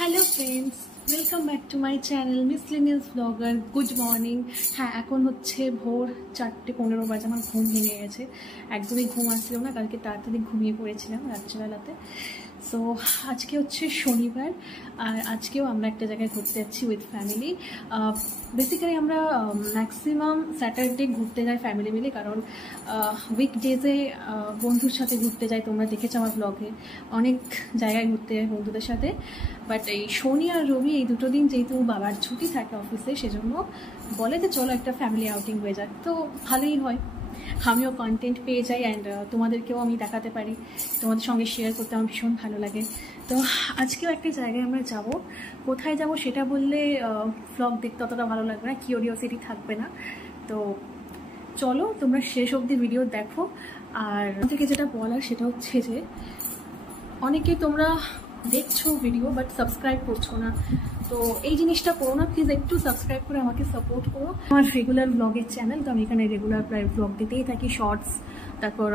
Hello friends, welcome back to my channel miscellaneous blogger. Good morning. হ্যাঁ, এখন হচ্ছে ভোর 4:15 বাজে। আমার ঘুম ভেঙে গেছে, একদমই ঘুম আসছিল না। কালকে তাড়াতাড়ি ঘুমিয়ে পড়েছিলাম রাত্রিবেলাতে। সো আজকে হচ্ছে শনিবার, আর আজকেও আমরা একটা জায়গায় ঘুরতে যাচ্ছি উইথ ফ্যামিলি। বেসিক্যালি আমরা ম্যাক্সিমাম স্যাটারডে ঘুরতে যাই ফ্যামিলি মিলে, কারণ উইকডেজে বন্ধুর সাথে ঘুরতে যাই। তোমরা দেখেছো আমার ব্লগে, অনেক জায়গায় ঘুরতে যাই বন্ধুদের সাথে। বাট এই শনি আর রবি, এই দুটো দিন যেহেতু বাবার ছুটি থাকে অফিসে, সেজন্য বলে যে চলো একটা ফ্যামিলি আউটিং হয়ে যাক। তো ভালোই হয়, আমিও কন্টেন্ট পেয়ে যাই অ্যান্ড তোমাদেরকেও আমি দেখাতে পারি, তোমাদের সঙ্গে শেয়ার করতে আমার ভীষণ ভালো লাগে। তো আজকেও একটা জায়গায় আমরা যাব। কোথায় যাব সেটা বললে ভ্লগ দেখতে অতটা ভালো লাগবে না, কিউরিওসিটি থাকবে না। তো চলো তোমরা শেষ অবধি ভিডিও দেখো। আর থেকে যেটা বলার সেটা হচ্ছে যে অনেকে তোমরা দেখছো ভিডিও বাট সাবস্ক্রাইব করছো না, তো এই জিনিসটা করো না প্লিজ। একটু সাবস্ক্রাইব করে আমাকে সাপোর্ট করো। আমার রেগুলার ব্লগের চ্যানেল, তো আমি এখানে রেগুলার প্রায় ব্লগ দিতেই থাকি, শর্টস, তারপর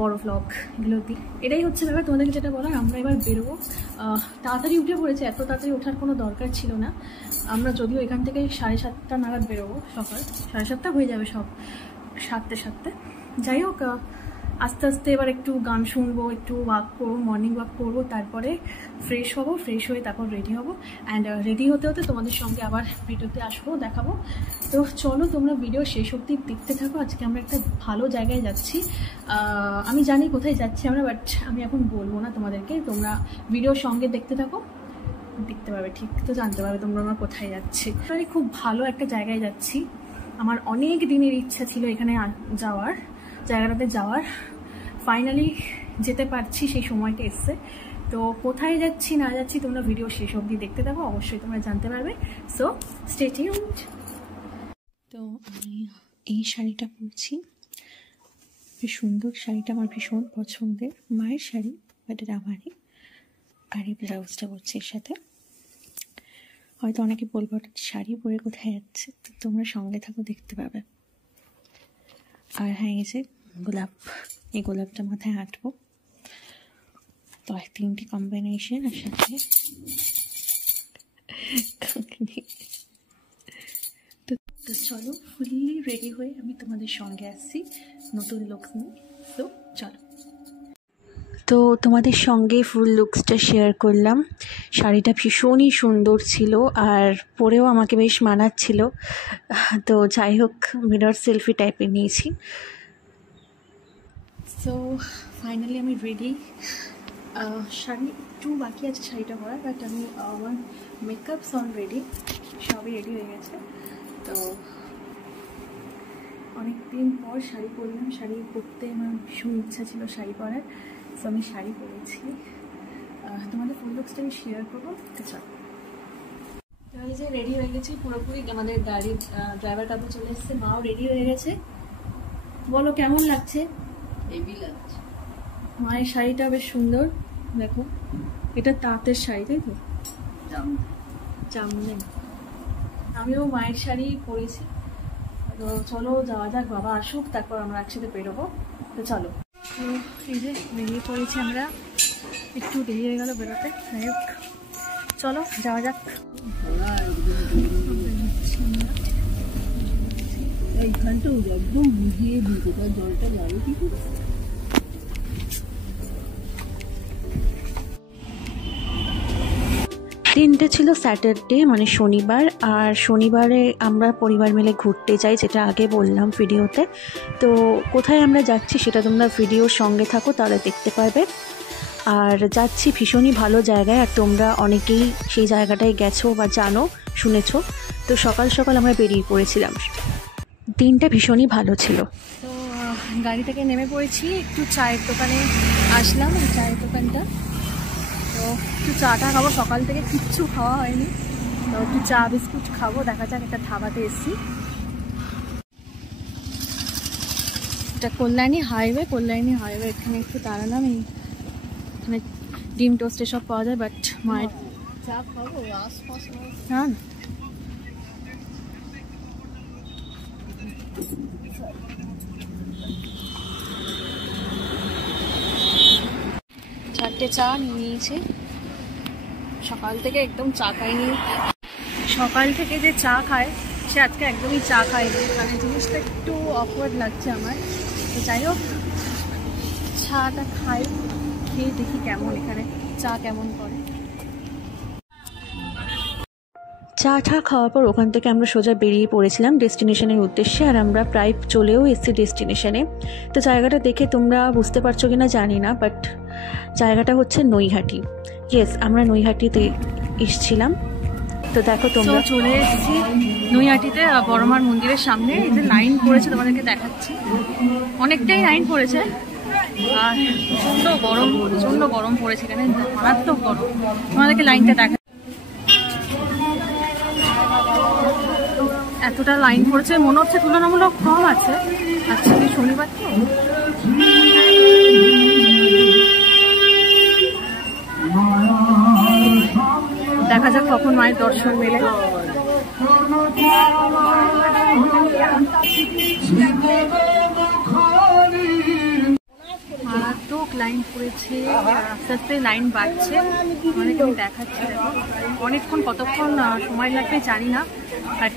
বড় ব্লগ, এগুলো দিই। এটাই হচ্ছে ব্যাপার। তোমাদেরকে যেটা বলার, আমরা এবার বেরোবো। তাড়াতাড়ি উঠে পড়েছে, এত তাড়াতাড়ি ওঠার কোনো দরকার ছিল না। আমরা যদিও এখান থেকে 7:30 নাগাদ বেরোবো, সকাল 7:30 হয়ে যাবে সব, 7:00 যাই হোক। আস্তে আস্তে এবার একটু গান শুনবো, একটু ওয়াক করবো, মর্নিং ওয়াক করবো, তারপরে ফ্রেশ হবো, ফ্রেশ হয়ে তারপর রেডি হবো। অ্যান্ড রেডি হতে হতে তোমাদের সঙ্গে আবার ভিডিওতে আসবো, দেখাবো। তো চলো তোমরা ভিডিও শেষ অবধি দেখতে থাকো। আজকে আমরা একটা ভালো জায়গায় যাচ্ছি। আমি জানি কোথায় যাচ্ছি আমরা, বাট আমি এখন বলবো না তোমাদেরকে। তোমরা ভিডিওর সঙ্গে দেখতে থাকো, দেখতে পাবে, ঠিক তো জানতে পারবে তোমরা আমরা কোথায় যাচ্ছি। আমি খুব ভালো একটা জায়গায় যাচ্ছি। আমার অনেক দিনের ইচ্ছা ছিল এখানে যাওয়ার, জায়গাটাতে যাওয়ার। ফাইনালি যেতে পারছি, সেই সময়টা এসছে। তো কোথায় যাচ্ছি না যাচ্ছি তোমরা ভিডিও শেষ অবধি দেখতে থাকো, অবশ্যই তোমরা জানতে পারবে। So stay tuned. তো আমি এই শাড়িটা পরছি, বেশ সুন্দর শাড়িটা, আমার ভীষণ পছন্দের, মায়ের শাড়ি বাট এটা আমারই। আর এই ব্লাউজটা পরছি এর সাথে। হয়তো অনেকে বলবো শাড়ি পরে কোথায় যাচ্ছে, তো তোমরা সঙ্গে থাকো, দেখতে পাবে। আর হ্যাঁ, এই যে গোলাপ, এই গোলাপটা মাথায় আঁটবো। তো 3টি কম্বিনেশন, আর সাথে তো চলো ফুললি রেডি হয়ে আমি তোমাদের সঙ্গে আসছি নতুন লুক নিয়ে। তো চলো, তো তোমাদের সঙ্গে ফুল লুকসটা শেয়ার করলাম। শাড়িটা ভীষণই সুন্দর ছিল, আর পরেও আমাকে বেশ মানাচ্ছিল। তো যাই হোক, মিরর সেলফি টাইপের নিয়েছি। সো ফাইনালি আমি রেডি। শাড়ি একটু বাকি আছে শাড়িটা পরার, বাট আমি আমার মেকআপ সন রেডি, সবই রেডি হয়ে গেছে। তো অনেকদিন পর শাড়ি পরলাম, শাড়ি পরতে আমার ভীষণ ইচ্ছা ছিল শাড়ি পরার। সো আমি শাড়ি পরেছি, তোমাদের ফুল লুকসটা আমি শেয়ার করবো। তো চলো, এই যে রেডি হয়ে গেছি পুরোপুরি। আমাদের গাড়ির ড্রাইভার কাকু চলে এসছে, মাও রেডি হয়ে গেছে। বলো কেমন লাগছে? হেভি লাগছে। মায়ের শাড়িটা বেশ সুন্দর, দেখো এটা তাঁতের শাড়ি, তাই তো? জামদানি। আমিও মায়ের শাড়ি পরেছি। তো চলো যাওয়া যাক, বাবা আসুক, তারপর আমরা একসাথে বেরোবো। তো চলো, তো এই যে বেরিয়ে পড়েছি আমরা, একটু দেরি হয়ে গেল বেরোতে। যাই হোক চলো যাওয়া যাক। এইখানটাও একদম বুঝিয়ে দিতে, তার জলটা যাবে কি করে? দিনটা ছিল স্যাটারডে, মানে শনিবার। আর শনিবারে আমরা পরিবার মিলে ঘুরতে যাই, যেটা আগে বললাম ভিডিওতে। তো কোথায় আমরা যাচ্ছি সেটা তোমরা ভিডিওর সঙ্গে থাকো, তাহলে দেখতে পারবে। আর যাচ্ছি ভীষণই ভালো জায়গায়, আর তোমরা অনেকেই সেই জায়গাটায় গেছো বা জানো, শুনেছো। তো সকাল সকাল আমরা বেরিয়ে পড়েছিলাম, দিনটা ভীষণই ভালো ছিল। তো গাড়ি থেকে নেমে পড়েছি, একটু চায়ের দোকানে আসলাম। এই চায়ের দোকানটা, তো একটু চাটা খাবো, সকাল থেকে কিচ্ছু খাওয়া হয়নি। তো একটু চা বিস্কুট খাবো, দেখা যাক। একটা ধাবাতে এসেছি, এটা কল্যাণী হাইওয়ে। এখানে একটু দাঁড়ালাম, এখানে ডিম টোস্ট এসব পাওয়া যায়, বাট মায়ের চা খাবো আশপাশ না। চারটে চা নিয়ে নিয়েছি। সকাল থেকে একদম চা খাইনি, সকাল থেকে যে চা খায় সে আজকে একদমই চা খায়নি, মানে জিনিসটা একটু অকওয়ার্ড লাগছে আমার। তো যাই হোক, চাটা খাই, খেয়ে দেখি কেমন এখানে চা কেমন করে। চা খাওয়ার পর ওখান থেকে আমরা সোজা বেরিয়ে পড়েছিলাম ডেস্টিনেশনের উদ্দেশ্যে, আর আমরা প্রায় চলেও এসেছি ডেস্টিনেশনে। তো জায়গাটা দেখে তোমরা বুঝতে পারছো কি না জানি না, বাট জায়গাটা হচ্ছে নৈহাটি। ইয়েস, আমরা নৈহাটিতে এসেছিলাম। তো দেখো তোমরা, চলে এসেছি নৈহাটিতে বড়মার মন্দিরের সামনে। এই যে লাইন পড়েছে তোমাদেরকে দেখাচ্ছি, অনেকটাই লাইন পড়েছে, আর প্রচণ্ড গরম পড়েছে এখানে, মারাত্মক গরম। তোমাদেরকে লাইনটা দেখা, এতটা লাইন পড়েছে, মনে হচ্ছে তুলনামূলক কম আছে আজকে শনিবার তো। দেখা যাক কখন মায়ের দর্শন মেলে। মারাত্মক লাইন পড়েছে, আস্তে আস্তে লাইন বাড়ছে। অনেকে আমি দেখাচ্ছি, দেখো অনেকক্ষণ, কতক্ষণ সময় লাগবে জানি না, বাট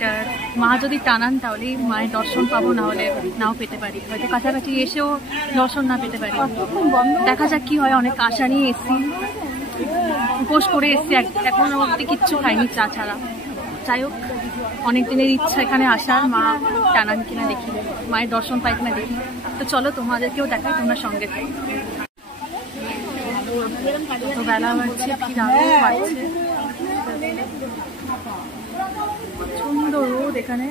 মা যদি টানান তাহলেই মায়ের দর্শন পাবো, না হলে নাও পেতে পারি, হয়তো কাছাকাছি এসেও দর্শন না পেতে পারি। দেখা যাক কি হয়। অনেক আশা নিয়ে এসছি, উপোস করে এসছি, এখনো অবধি কিচ্ছু খাইনি চা ছাড়া। যাই হোক, অনেক দিনের ইচ্ছা এখানে আসার, মা টানান কিনা দেখি, মায়ের দর্শন পাই কিনা দেখি। তো চলো তোমাদেরকেও দেখাই, তোমরা সঙ্গে থাকো। তো বেলা বাড়ছে, ফিরাও বাড়ছে, প্রচন্ড রোদ এখানে।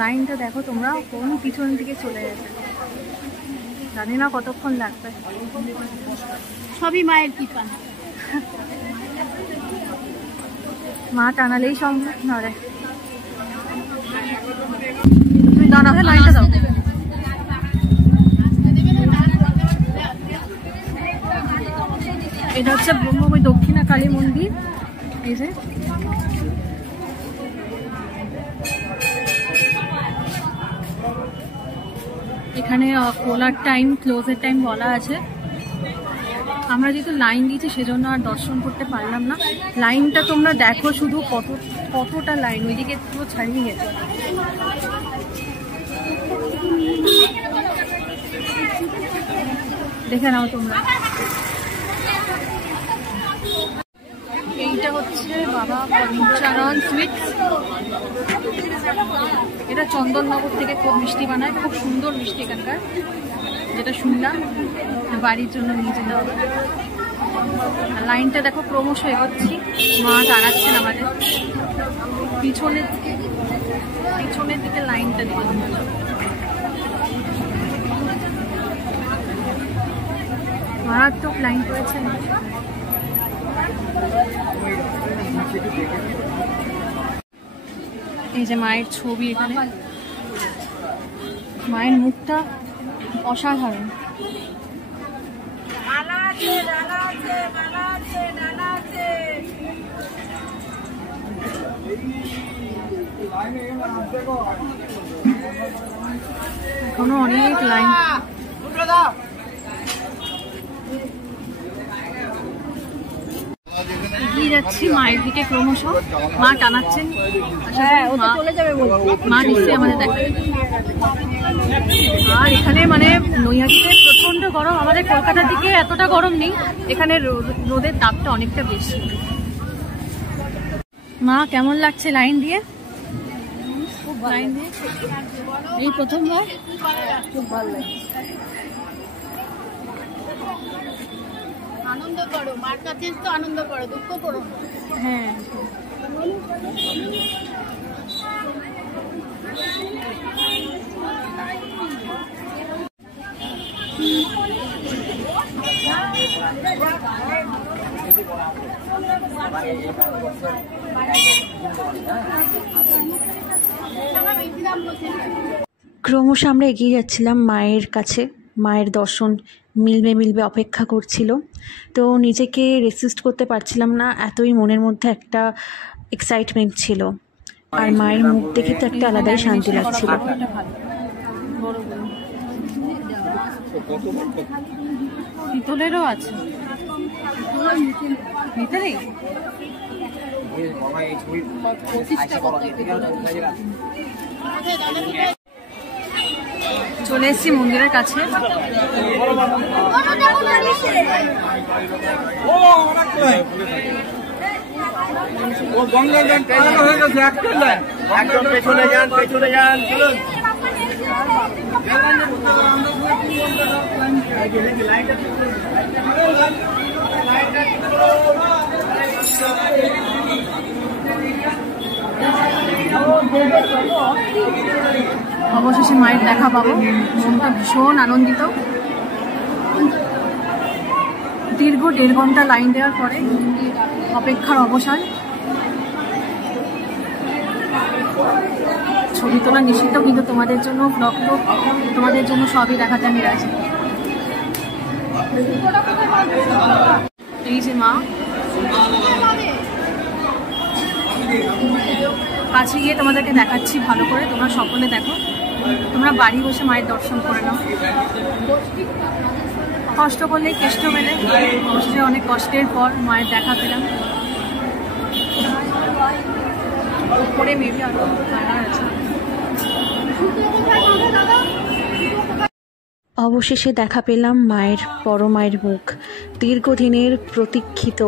লাইনটা দেখো তোমরা, কোন পিছন দিকে চলে গেছে, জানি না কতক্ষণ লাগবে। সবই মায়ের কৃপা। মা টানালেই সম্ভব, নয় তুমি দাঁড়াও, লাইনটা দাও। এটা হচ্ছে ব্রহ্মময় দক্ষিণা কালী মন্দির। এই যে এখানে খোলার টাইম, ক্লোজের টাইম বলা আছে। আমরা যেহেতু লাইন দিয়েছি সেজন্য আর দর্শন করতে পারলাম না। লাইনটা তোমরা দেখো শুধু, কতটা লাইন, ওইদিকে পুরো ছাড়িয়ে গেছে। দেখে নাও তোমরা। এইটা হচ্ছে বাবা পরমচরণ সুইটস, এটা চন্দননগর থেকে খুব মিষ্টি বানায়, খুব সুন্দর মিষ্টি এখানকার, যেটা শুনলাম বাড়ির জন্য নিয়ে যেতে হবে। লাইনটা দেখো ক্রমশ এগোচ্ছি, মা দাঁড়াচ্ছেন আমাদের পিছনের দিকে লাইনটা দেখো, মারাত্মক লাইন পড়েছে। এই যে মায়ের ছবি, এখানে মায়ের মুখটা অসাধারণ। এখনো অনেক লাইন। এগিয়ে যাচ্ছি মায়ের দিকে ক্রমশ, মা টানাচ্ছেন, চলে যাবে, মা নিশ্চয়ই আমাদের দেখা। আর এখানে মানে নৈহাটিতে প্রচন্ড গরম, আমাদের কলকাতার দিকে এতটা গরম নেই, এখানে রোদের তাপটা অনেকটা বেশি। মা কেমন লাগছে লাইন দিয়ে? খুব লাইন দিয়ে এই প্রথমবার, খুব ভালো লাগে। আনন্দ করো, মার কাছে তো আনন্দ করো, দুঃখ করো। হ্যাঁ, ক্রমশ আমরা এগিয়ে যাচ্ছিলাম মায়ের কাছে। মায়ের দর্শন মিলবে অপেক্ষা করছিল। তো নিজেকে রেসিস্ট করতে পারছিলাম না, এতই মনের মধ্যে একটা এক্সাইটমেন্ট ছিল। আর মায়ের মুখ দেখে তো একটা আলাদাই শান্তি লাগছিল। পিতলেরও আছে। ভিতরে চলে এসেছি মন্দিরের কাছে। পেছনে যান, পেছনে যান, চলুন। অবশেষে মায়ের দেখা পাবো, মনটা ভীষণ আনন্দিত। দীর্ঘ 1.5 ঘন্টা লাইন দেওয়ার পরে অপেক্ষার অবসান। ছবি তোলা নিষিদ্ধ, কিন্তু তোমাদের জন্য ব্লগ তো তোমাদের জন্য সবই দেখাতে আমি রাজি। এই যে মা, কাছে গিয়ে তোমাদেরকে দেখাচ্ছি ভালো করে, তোমরা সকলে দেখো। তোমরা বাড়ি বসে মায়ের দর্শন করে নাও। কষ্ট করলে কেষ্ট মেলে, অবশেষে অনেক কষ্টের পর মায়ের দেখা পেলাম। উপরে মেবি আরো আছে। অবশেষে দেখা পেলাম মায়ের, বড় মায়ের মুখ, দীর্ঘদিনের প্রতীক্ষিত।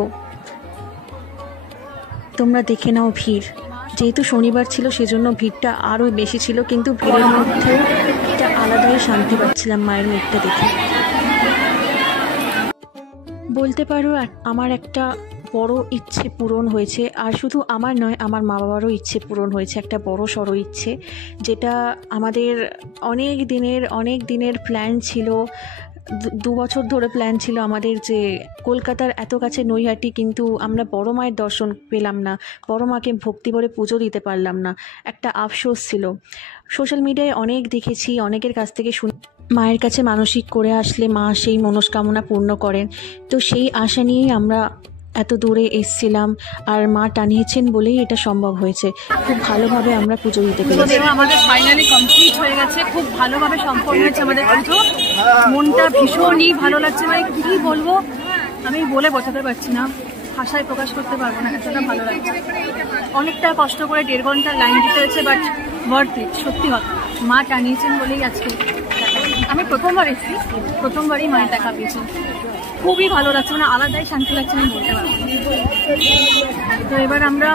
তোমরা দেখে নাও ভিড়, যেহেতু শনিবার ছিল সেজন্য ভিড়টা আরও বেশি ছিল, কিন্তু ভিড়ের মধ্যেও একটা আলাদাই শান্তি পাচ্ছিলাম মায়ের মুখটা দেখে। বলতে পারো আমার একটা বড় ইচ্ছে পূরণ হয়েছে, আর শুধু আমার নয়, আমার মা বাবারও ইচ্ছে পূরণ হয়েছে, একটা বড় সড়ো ইচ্ছে, যেটা আমাদের অনেক দিনের প্ল্যান ছিল। 2 বছর ধরে প্ল্যান ছিল আমাদের যে কলকাতার এত কাছে নৈহাটি, কিন্তু আমরা বড় মায়ের দর্শন পেলাম না, বড় মাকে ভক্তি ভরে পুজো দিতে পারলাম না। একটা আফসোস ছিল। সোশ্যাল মিডিয়ায় অনেক দেখেছি, অনেকের কাছ থেকে শুনে মায়ের কাছে মানসিক করে আসলে মা সেই মনস্কামনা পূর্ণ করেন। তো সেই আশা নিয়েই আমরা এত দূরে এসেছিলাম, আর মা টানিয়েছেন বলেই এটা সম্ভব হয়েছে। খুব ভালোভাবে আমরা পুজো দিতে পেরেছি। আমাদের ফাইনালি কমপ্লিট হয়ে গেছে, খুব ভালোভাবে সম্পন্ন হয়েছে আমাদের পুজো। মনটা ভীষণই ভালো লাগছে, মানে কি বলবো আমি বলে বোঝাতে পারছি না, ভাষায় প্রকাশ করতে পারবো না, এতটা ভালো লাগছে। অনেকটা কষ্ট করে 1.5 ঘন্টা লাইন দিতে হয়েছে, বাট ওয়ার্থ ইট। সত্যি কথা, মা টানিয়েছেন বলেই আজকে আমি প্রথমবার এসেছি, প্রথমবারই মায়ের দেখা পেয়েছি। খুবই ভালো লাগছে, মানে আলাদাই শান্তি লাগছে, আমি বলতে পারবো। তো এবার আমরা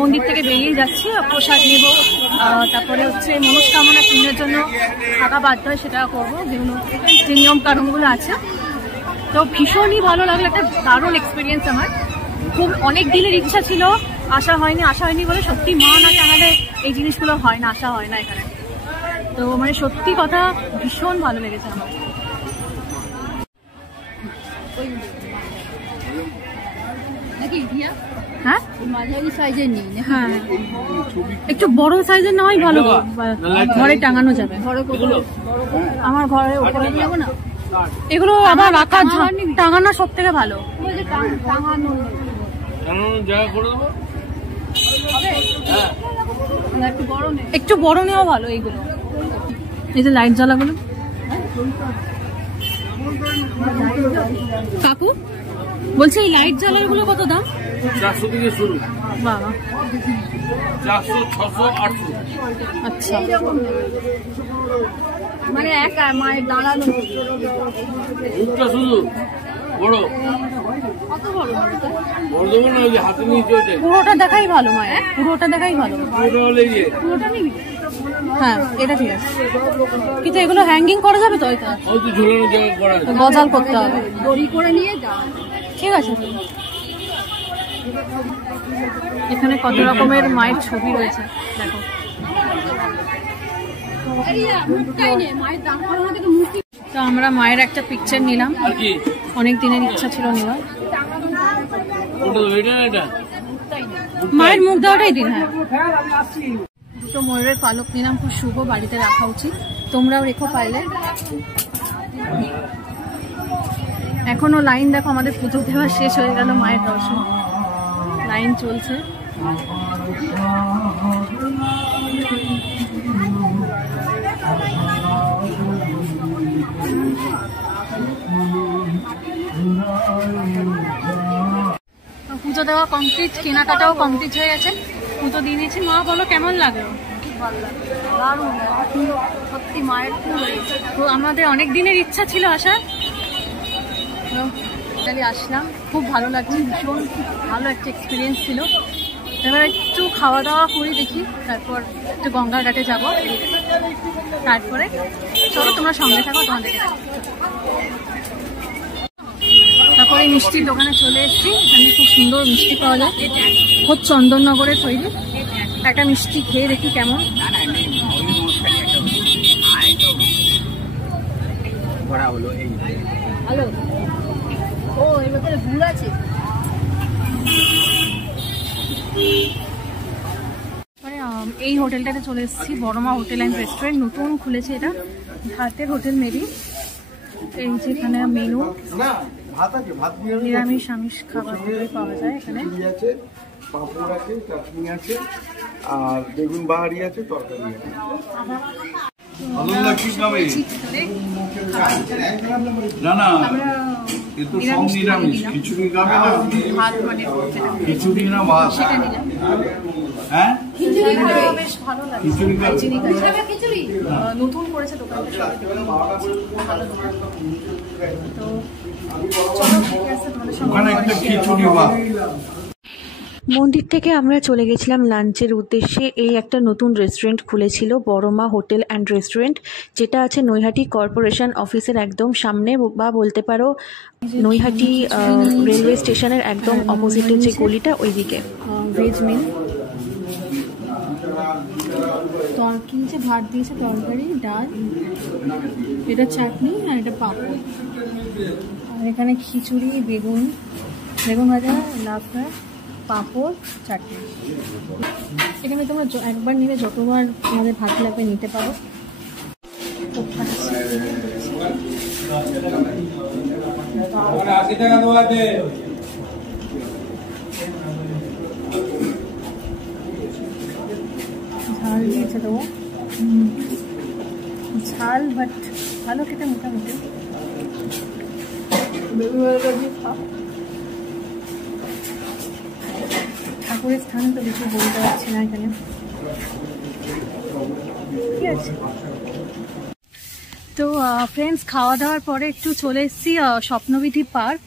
মন্দির থেকে বেরিয়ে যাচ্ছি, প্রসাদ নেব, তারপরে হচ্ছে মনস্কামনা পূর্ণের জন্য থাকা বাধ্য হয় সেটা করবো, যেগুলো যে নিয়ম কানুনগুলো আছে। তো ভীষণই ভালো লাগলো, একটা দারুণ এক্সপিরিয়েন্স আমার। খুব অনেক দিনের ইচ্ছা ছিল, আসা হয়নি বলে সত্যি মা না জানালে এই জিনিসগুলো হয় না, আসা হয় না এখানে। তো মানে সত্যি কথা ভীষণ ভালো লেগেছে আমার। হ্যাঁ, হ্যাঁ, একটু বড় সাইজের নেওয়াই ভালো, ঘরে টাঙানো যাবে। আমার ঘরে উপরে যাবো না, এগুলো আবার রাখা টাঙানো সব থেকে ভালো। একটু বড় নেওয়া ভালো এইগুলো। এই যে লাইট জ্বালাগুলো, কাকু বলছে এই লাইট জ্বালার গুলো কত দাম? 400 থেকে শুরু। বাবা, 400, 600, 800। আচ্ছা, মানে এক মায়ের দাঁড়ানো শুধু বড় কত বড়? বড় দেবো না, ওই যে হাতে নিয়ে চলছে। পুরোটা দেখাই ভালো মায়ের, পুরোটা দেখাই ভালো। পুরোটা হলে গিয়ে পুরোটা নিবি? হ্যাঁ, এটা ঠিক আছে, কিন্তু এগুলো হ্যাঙ্গিং করা যাবে তো? ওইটা হয়তো ঝুলানো জায়গা করা আছে, গজাল করতে হবে, দড়ি করে নিয়ে যা। ঠিক আছে। এখানে কত রকমের মায়ের ছবি রয়েছে দেখো। তো আমরা মায়ের একটা পিকচার নিলাম, আর কি অনেক দিনের ইচ্ছা ছিল নেওয়ার। এটা মায়ের মুখ দেওয়াটাই দিন। হ্যাঁ, দুটো ময়ূরের পালক নিলাম, খুব শুভ, বাড়িতে রাখা উচিত, তোমরাও রেখো পারলে। এখনো লাইন দেখো, আমাদের পুজো দেওয়া শেষ হয়ে গেল, মায়ের দর্শন লাইন চলছে। পুজো দেওয়া কমপ্লিট, কেনাকাটাও কমপ্লিট হয়ে গেছে, পুজো দিয়ে নিয়েছি। মা বলো কেমন লাগলো? ভালো লাগে, দারুণ সুন্দর, সত্যি মায়ের ফুল হয়েছে। তো আমাদের অনেক দিনের ইচ্ছা ছিল আসার, তো তাহলে আসলাম, খুব ভালো লাগছে, ভীষণ ভালো একটা এক্সপিরিয়েন্স ছিল। এবার একটু খাওয়া দাওয়া করি দেখি, তারপর একটু গঙ্গার ঘাটে যাবো, তারপরে চলো তোমরা সঙ্গে থাকো, তোমাদেরকে তারপরে মিষ্টির দোকানে চলে এসেছি। এখানে খুব সুন্দর মিষ্টি পাওয়া যায়, খুব চন্দননগরের তৈরি। একটা মিষ্টি খেয়ে দেখি কেমন। ভালো। ও এর ভেতরে গুড় আছে। এই হোটেলটাতে চলে এসেছি, বড়মা হোটেল অ্যান্ড রেস্টুরেন্ট, নতুন খুলেছে এটা, ভাতের হোটেল মেবি। এই যে এখানে মেনু, নিরামিষ আমিষ খাবার পাওয়া যায় এখানে। পাঁপড় আছে, চাটনি আছে, আর বেগুন বাহারি আছে, তরকারি আছে। না না, এ তো সব নিরামিষ। খিচুড়ি খাবে না? খিচুড়ি না ভাত? হ্যাঁ, বেশ ভালো লাগে, খিচুড়ি নতুন করেছে দোকানটা, তো চলো ঠিক আছে, তোমাদের সঙ্গে ওখানে একটা খিচুড়ি ভাত। মন্দির থেকে আমরা চলে গেছিলাম লাঞ্চের উদ্দেশ্যে। এই একটা নতুন রেস্টুরেন্ট খুলেছিল, বড়মা হোটেল অ্যান্ড রেস্টুরেন্ট, যেটা আছে নৈহাটি কর্পোরেশন অফিসের একদম সামনে, বা বলতে পারো নৈহাটি রেলওয়ে স্টেশনের একদম অপোজিটের যে গলিটা ওইদিকে। ভেজ মিল, তরকি যে ভাত দিয়েছে, তরকারি, ডাল, এটা চাটনি, আর এটা পাঁপড়, আর এখানে খিচুড়ি, বেগুন ভাজা, লাফড়া, পাঁপড়, চাটনি। এখানে তোমরা একবার নিলে যতবার আমাদের ভাত লাগবে নিতে পারো। ঝাল দিয়েছে দেবো, ঝাল বাট ভালো খেতে মোটামুটি। ঠাকুরের স্থান তো বেশি বলতে পারছি না এখানে, ঠিক আছে। তো ফ্রেন্ডস, খাওয়া দাওয়ার পরে একটু চলে এসেছি স্বপ্নবিধি পার্ক।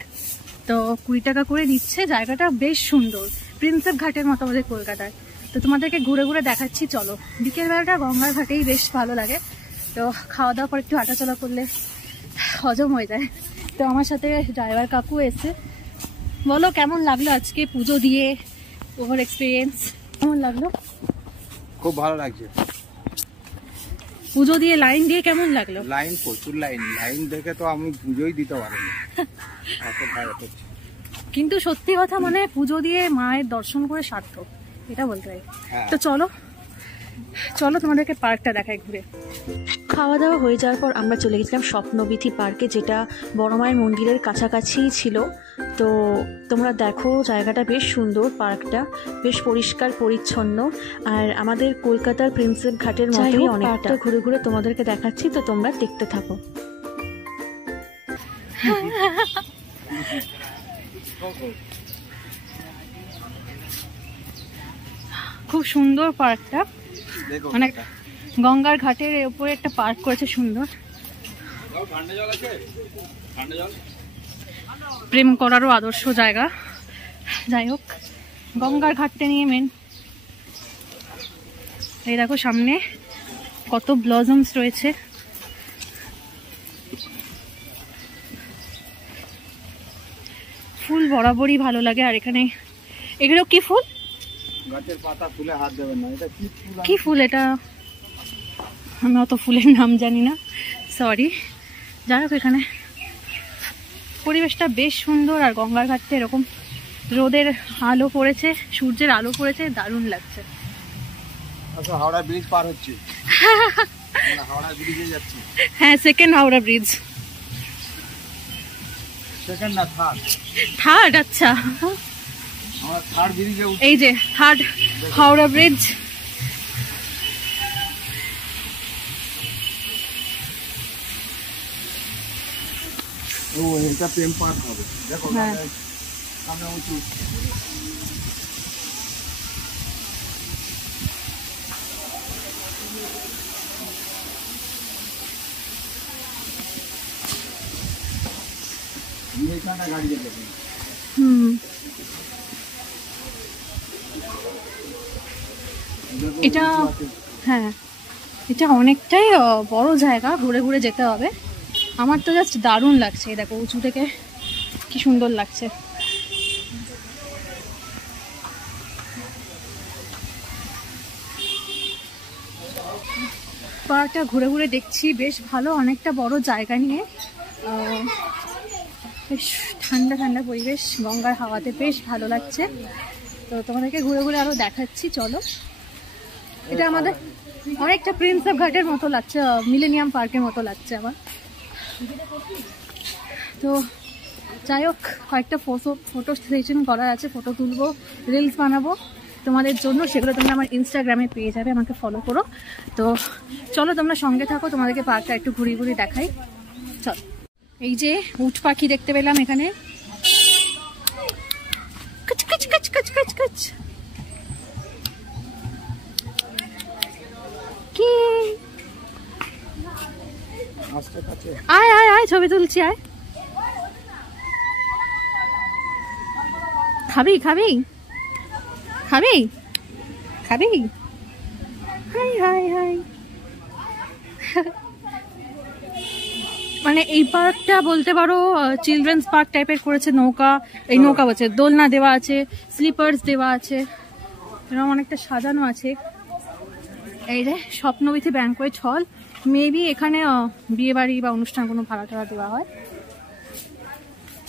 তো 20 টাকা করে নিচ্ছে, জায়গাটা বেশ সুন্দর, প্রিন্সেপ ঘাটের মতো আমাদের কলকাতায়। তো তোমাদেরকে ঘুরে ঘুরে দেখাচ্ছি, চলো। বিকেলবেলাটা গঙ্গার ঘাটেই বেশ ভালো লাগে, তো খাওয়া দাওয়ার পর একটু হাঁটাচলা করলে হজম হয়ে যায়। তো আমার সাথে ড্রাইভার কাকু এসে, বলো কেমন লাগলো আজকে পুজো দিয়ে, ওভার এক্সপিরিয়েন্স কেমন লাগলো? খুব ভালো লাগছে। পুজো দিয়ে লাইন দিয়ে কেমন লাগলো? লাইন, প্রচুর লাইন দেখে তো আমি পুজোই দিতে পারিনি, এত ভালো করছে। কিন্তু সত্যি কথা, মানে পুজো দিয়ে মায়ের দর্শন করে সার্থক, এটা বলতে পারি। তো চলো তোমাদেরকে পার্কটা দেখাই ঘুরে। খাওয়া দাওয়া হয়ে যাওয়ার পর আমরা চলে গেছিলাম স্বপ্নবিধি পার্কে, যেটা বড় মায়ের মন্দিরের কাছাকাছিই ছিল। তো তোমরা দেখো, জায়গাটা বেশ সুন্দর, পার্কটা বেশ পরিষ্কার পরিচ্ছন্ন, আর আমাদের কলকাতার প্রিন্সেপ ঘাটের মতোই অনেকটা। ঘুরে ঘুরে তোমাদেরকে দেখাচ্ছি, তো তোমরা দেখতে থাকো। খুব সুন্দর পার্কটা, অনেক গঙ্গার ঘাটের উপরে একটা পার্ক করেছে সুন্দর। প্রেম করারও আদর্শ জায়গা। যাই হোক, গঙ্গার ঘাটটা নিয়ে মেন। এই দেখো সামনে কত ব্লজমস রয়েছে, ফুল বরাবরই ভালো লাগে। আর এখানে এগুলো কি ফুল? গাছের পাতা, ফুলে হাত দেবেন না। এটা কি ফুল? এটা আমি অত ফুলের নাম জানি না, সরি। যাই হোক, এখানে পরিবেশটা বেশ সুন্দর, আর গঙ্গার ঘাটটা এরকম রোদের আলো পড়েছে, সূর্যের আলো পড়েছে, দারুণ লাগছে। আচ্ছা, হাওড়া ব্রিজ পার হচ্ছে। হাওড়া ব্রিজে যাচ্ছি। হ্যাঁ, সেকেন্ড হাওড়া ব্রিজ। সেকেন্ড না, থার্ড। আচ্ছা, আমার থার্ড ব্রিজে। এই যে থার্ড হাওড়া ব্রিজ। ও, এটা প্রেম পার্ক হবে, দেখো। হ্যাঁ, সামনে উঁচু। এটা হ্যাঁ, এটা অনেকটাই বড় জায়গা, ঘুরে ঘুরে যেতে হবে। আমার তো জাস্ট দারুণ লাগছে, দেখো উঁচু থেকে কি সুন্দর লাগছে। পার্কটা ঘুরে ঘুরে দেখছি, বেশ ভালো, অনেকটা বড় জায়গা নিয়ে, বেশ ঠান্ডা ঠান্ডা পরিবেশ, গঙ্গার হাওয়াতে বেশ ভালো লাগছে। তো তোমাদেরকে ঘুরে ঘুরে আরো দেখাচ্ছি, চলো। এটা আমাদের অনেকটা প্রিন্স অফ ঘাটের মতো লাগছে, মিলেনিয়াম পার্কের মতো লাগছে আমার। তো যাই হোক, কয়েকটা ফটো সেশন করার আছে, ফটো তুলবো, রিলস বানাবো তোমাদের জন্য, সেগুলো তোমরা আমার ইনস্টাগ্রামে পেয়ে যাবে, আমাকে ফলো করো। তো চলো তোমরা সঙ্গে থাকো, তোমাদেরকে পার্কটা একটু ঘুরিয়ে ঘুরিয়ে দেখাই। চল, এই যে উট পাখি দেখতে পেলাম এখানে, কচ কচ কচ কচ কচ কচ। কি আয় আয় আয়, ছবি তুলছি, আয়। খাবি খাবি খাবি খাবি? High high high. মানে এই পার্কটা বলতে পারো চিলড্রেন্স পার্ক টাইপের করেছে। নৌকা, এই নৌকা বলছে, দোলনা দেওয়া আছে, স্লিপার্স দেওয়া আছে, এরকম অনেকটা সাজানো আছে। এই যে স্বপ্নবিথি ব্যাংকোয়েট হল, মেবি এখানে বিয়ে বাড়ি বা অনুষ্ঠান কোনো ভাড়া টাড়া দেওয়া হয়।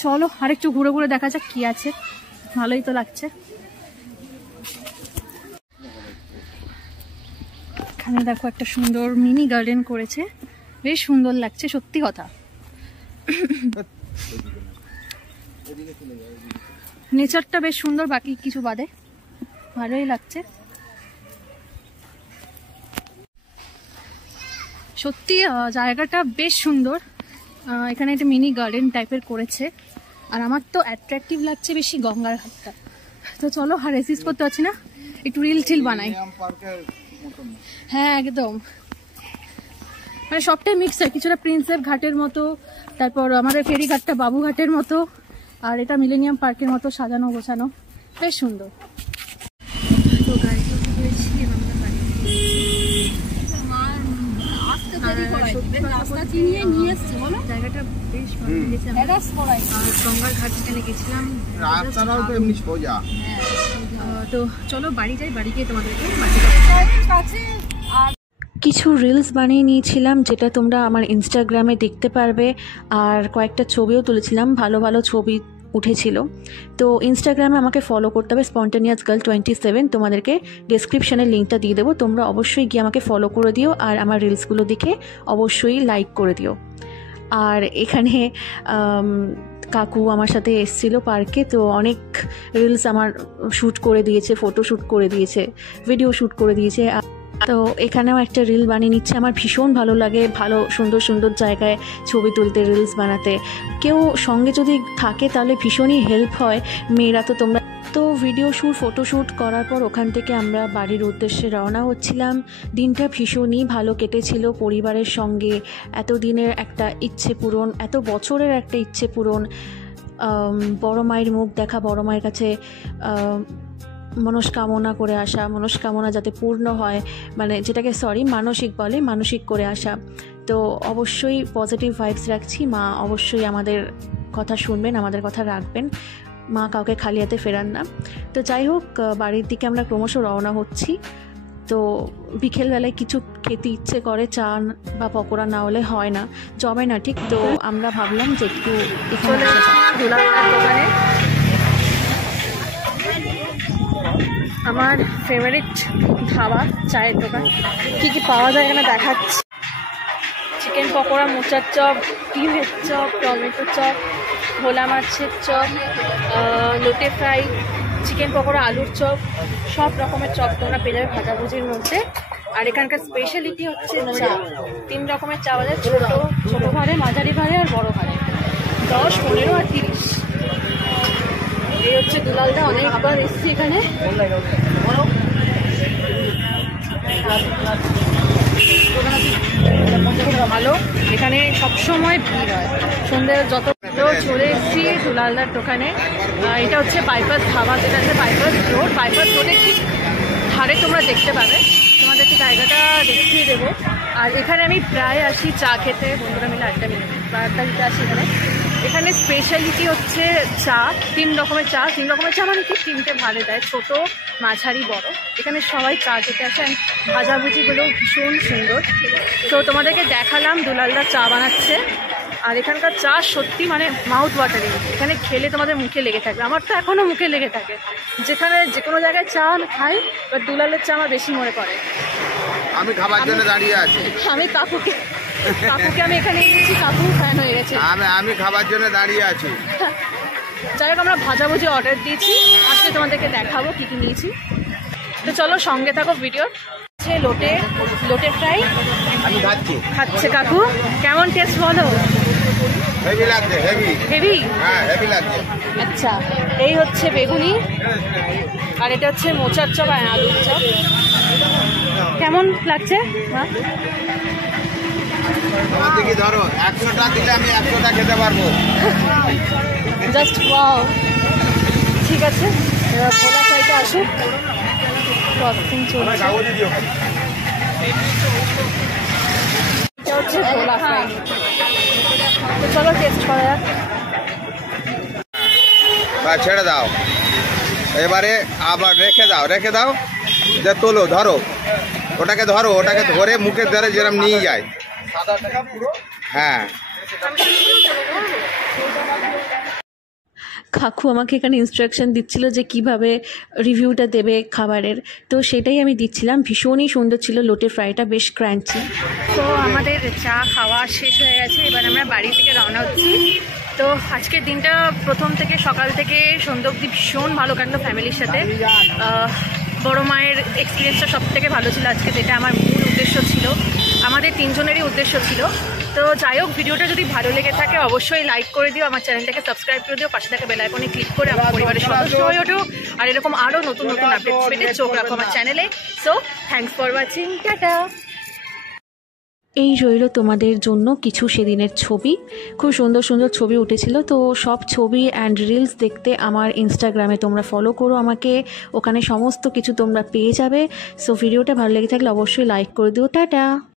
চলো আরেকটু ঘুরে ঘুরে দেখা যাক কি আছে, ভালোই তো লাগছে। এখানে দেখো একটা সুন্দর মিনি গার্ডেন করেছে, বেশ সুন্দর লাগছে, সত্যি কথা। নেচারটা বেশ সুন্দর, বাকি কিছু বাদে ভালোই লাগছে সত্যি। জায়গাটা বেশ সুন্দর, এখানে একটা মিনি গার্ডেন টাইপের করেছে, আর আমার তো অ্যাট্রাকটিভ লাগছে বেশি গঙ্গার ঘাটটা। তো চলো, আর রেসিস্ট করতে পারছি না, একটু রিল টিল বানাই। হ্যাঁ একদম, মানে সবটাই মিক্সার, কিছুটা প্রিন্সেপ ঘাটের মতো, তারপর আমাদের ফেরিঘাটটা বাবুঘাটের মতো, আর এটা মিলেনিয়াম পার্কের মতো সাজানো গোছানো, বেশ সুন্দর। তো গাড়িতে উঠে পড়েছি, এবং জায়গাটা বেশ ভালো লেগেছে। গঙ্গার ঘাট যেখানে গেছিলাম, তো চলো বাড়ি যাই, বাড়ি গিয়ে তোমাদেরকে কিছু রিলস বানিয়ে নিয়েছিলাম, যেটা তোমরা আমার ইনস্টাগ্রামে দেখতে পারবে, আর কয়েকটা ছবিও তুলেছিলাম, ভালো ভালো ছবি উঠেছিল। তো ইনস্টাগ্রামে আমাকে ফলো করতে হবে, স্পন্টেনিয়াস গার্ল 27। তোমাদেরকে ডেসক্রিপশানে লিঙ্কটা দিয়ে দেবো, তোমরা অবশ্যই গিয়ে আমাকে ফলো করে দিও, আর আমার রিলসগুলো দেখে অবশ্যই লাইক করে দিও। আর এখানে কাকু আমার সাথে এসেছিলো পার্কে, তো অনেক রিলস আমার শ্যুট করে দিয়েছে, ফটো শ্যুট করে দিয়েছে, ভিডিও শ্যুট করে দিয়েছে। তো এখানেও একটা রিল বানিয়ে নিচ্ছে। আমার ভীষণ ভালো লাগে ভালো সুন্দর সুন্দর জায়গায় ছবি তুলতে, রিলস বানাতে। কেউ সঙ্গে যদি থাকে তাহলে ভীষণই হেল্প হয়। মেয়েরা তো তোমরা তো ভিডিও শ্যুট ফটো শ্যুট করার পর ওখান থেকে আমরা বাড়ির উদ্দেশ্যে রওনা হচ্ছিলাম। দিনটা ভীষণই ভালো কেটেছিল পরিবারের সঙ্গে। এতদিনের একটা ইচ্ছে পূরণ, এত বছরের একটা ইচ্ছে পূরণ, বড় মায়ের মুখ দেখা, বড় মায়ের কাছে মনস্কামনা করে আসা, মনস্কামনা যাতে পূর্ণ হয়, মানে যেটাকে মানসিক বলে, মানসিক করে আসা। তো অবশ্যই পজিটিভ ভাইবস রাখছি। মা অবশ্যই আমাদের কথা শুনবেন, আমাদের কথা রাখবেন। মা কাউকে খালি হাতে ফেরান না। তো যাই হোক, বাড়ির দিকে আমরা ক্রমশ রওনা হচ্ছি। তো বিকেলবেলায় কিছু খেতে ইচ্ছে করে, চা বা পকোড়া না হলে হয় না, জমে না ঠিক। তো আমরা ভাবলাম যে একটু এখানে দোকানে আমার ফেভারিট ধাবা, চায়ের দোকান, কি কি পাওয়া যায় এখানে দেখাচ্ছি। চিকেন পকোড়া, মোচার চপ, ডিমের চপ, টমেটো চপ, ভোলা মাছের চপ, লোটে ফ্রাই, চিকেন পকোড়া, আলুর চপ, সব রকমের চপ তোমরা পেয়ে যাবে ভাজাভুজির মধ্যে। আর এখানকার স্পেশালিটি হচ্ছে চা। 3 রকমের চা বাজার, ছোট ভাড়ে, মাঝারি ভাড়ে আর বড় ভাড়ে, 10, 15 আর 30। এই হচ্ছে দুলালদা, অনেকবার এসছি এখানে। ভালো, এখানে সবসময় ভিড় হয় সন্ধ্যে যত। তো চলে এসেছি দুলালদার দোকানে। এটা হচ্ছে বাইপাস ধাবা, যেটা আছে বাইপাস রোডে ঠিক ধারে তোমরা দেখতে পাবে। তোমাদেরকে জায়গাটা দেখিয়ে দেবো। আর এখানে আমি প্রায় আসি চা খেতে, বন্ধুরা মিলে আড্ডা দিতে আসি এখানে। এখানে স্পেশালিটি হচ্ছে চা, 3 রকমের চা মানে কি 3টে ভালে দেয়, ছোট মাঝারি বড়। এখানে সবাই চা খেতে আসে। ভাজাভুজিগুলো ভীষণ সুন্দর। তো তোমাদেরকে দেখালাম দুলালদা চা বানাচ্ছে। আর এখানকার চা সত্যি মানে মাউথ ওয়াটারিং, এখানে খেলে তোমাদের মুখে লেগে থাকবে। আমার তো এখনও মুখে লেগে থাকে, যেখানে যে কোনো জায়গায় চা আমি খাই, বাট দুলালের চা আমার বেশি মনে পড়ে। আমি খাবার জন্য দাঁড়িয়ে আছি। আমি কাকুকে আমি এখানে এসেছি, কাকু ফ্যান হয়ে গেছে। আমি খাবার জন্য দাঁড়িয়ে আছি। যাই হোক, আমরা ভাজাভুজি অর্ডার দিয়েছি, আজকে তোমাদেরকে দেখাবো কী কী নিয়েছি। তো চলো সঙ্গে থাকো ভিডিও। লোটে ফ্রাই আমি খাচ্ছে কাকু। কেমন টেস্ট বলো? হেভি লাগছে, হেভি? হ্যাঁ হেভি লাগছে। আচ্ছা, এই হচ্ছে বেগুনি, আর এটা হচ্ছে মোচার চপ আর আলুর চপ। কেমন লাগছে? তোমার দিকে ধরো, 100টা দিলে আমি 100টা খেতে পারবো। Just wow. ঠিক আছে, এবার ভোলা ফ্রাইটা আসুক, প্রসেসিং চলছে। এটা হচ্ছে ভোলা ফ্রাই। তো চলো টেস্ট করা যাক। ছেড়ে দাও, এবারে আবার রেখে দাও, যে তোলো, ধরো ওটাকে ধরে মুখের ধরে যেরকম নিয়ে যায়। হ্যাঁ, কাকু আমাকে এখানে ইনস্ট্রাকশন দিচ্ছিল যে কিভাবে রিভিউটা দেবে খাবারের, তো সেটাই আমি দিচ্ছিলাম। ভীষণই সুন্দর ছিল লোটে ফ্রাইটা, বেশ ক্রাঞ্চি। তো আমাদের চা খাওয়া শেষ হয়ে গেছে, এবার আমরা বাড়ি থেকে রওনা হচ্ছি। তো আজকের দিনটা প্রথম থেকে সকাল থেকে সন্ধ্যা অবধি ভীষণ ভালো কাটলো ফ্যামিলির সাথে। বড় মায়ের এক্সপিরিয়েন্সটা সব থেকে ভালো ছিল আজকে, যেটা আমার মূল উদ্দেশ্য ছিল, আমাদের 3 জনেরই উদ্দেশ্য ছিল। তো যাই হোক, ভিডিওটা যদি ভালো লেগে থাকে অবশ্যই লাইক করে দিও, আমার চ্যানেলটাকে সাবস্ক্রাইব করে দিও, পাশে থাকা বেল আইকনে ক্লিক করে আমার পরিবারের সদস্য হয়ে ওঠো। আর এরকম আরও নতুন আপডেটস পেতে চোখ রাখো আমার চ্যানেলে। So thanks for watching, tata. এই রইল তোমাদের জন্য কিছু সেদিনের ছবি। খুব সুন্দর সুন্দর ছবি উঠেছিল। তো সব ছবি অ্যান্ড রিলস দেখতে আমার ইনস্টাগ্রামে তোমরা ফলো করো আমাকে, ওখানে সমস্ত কিছু তোমরা পেয়ে যাবে। সো ভিডিওটা ভালো লেগে থাকলে অবশ্যই লাইক করে দিও। টাটা।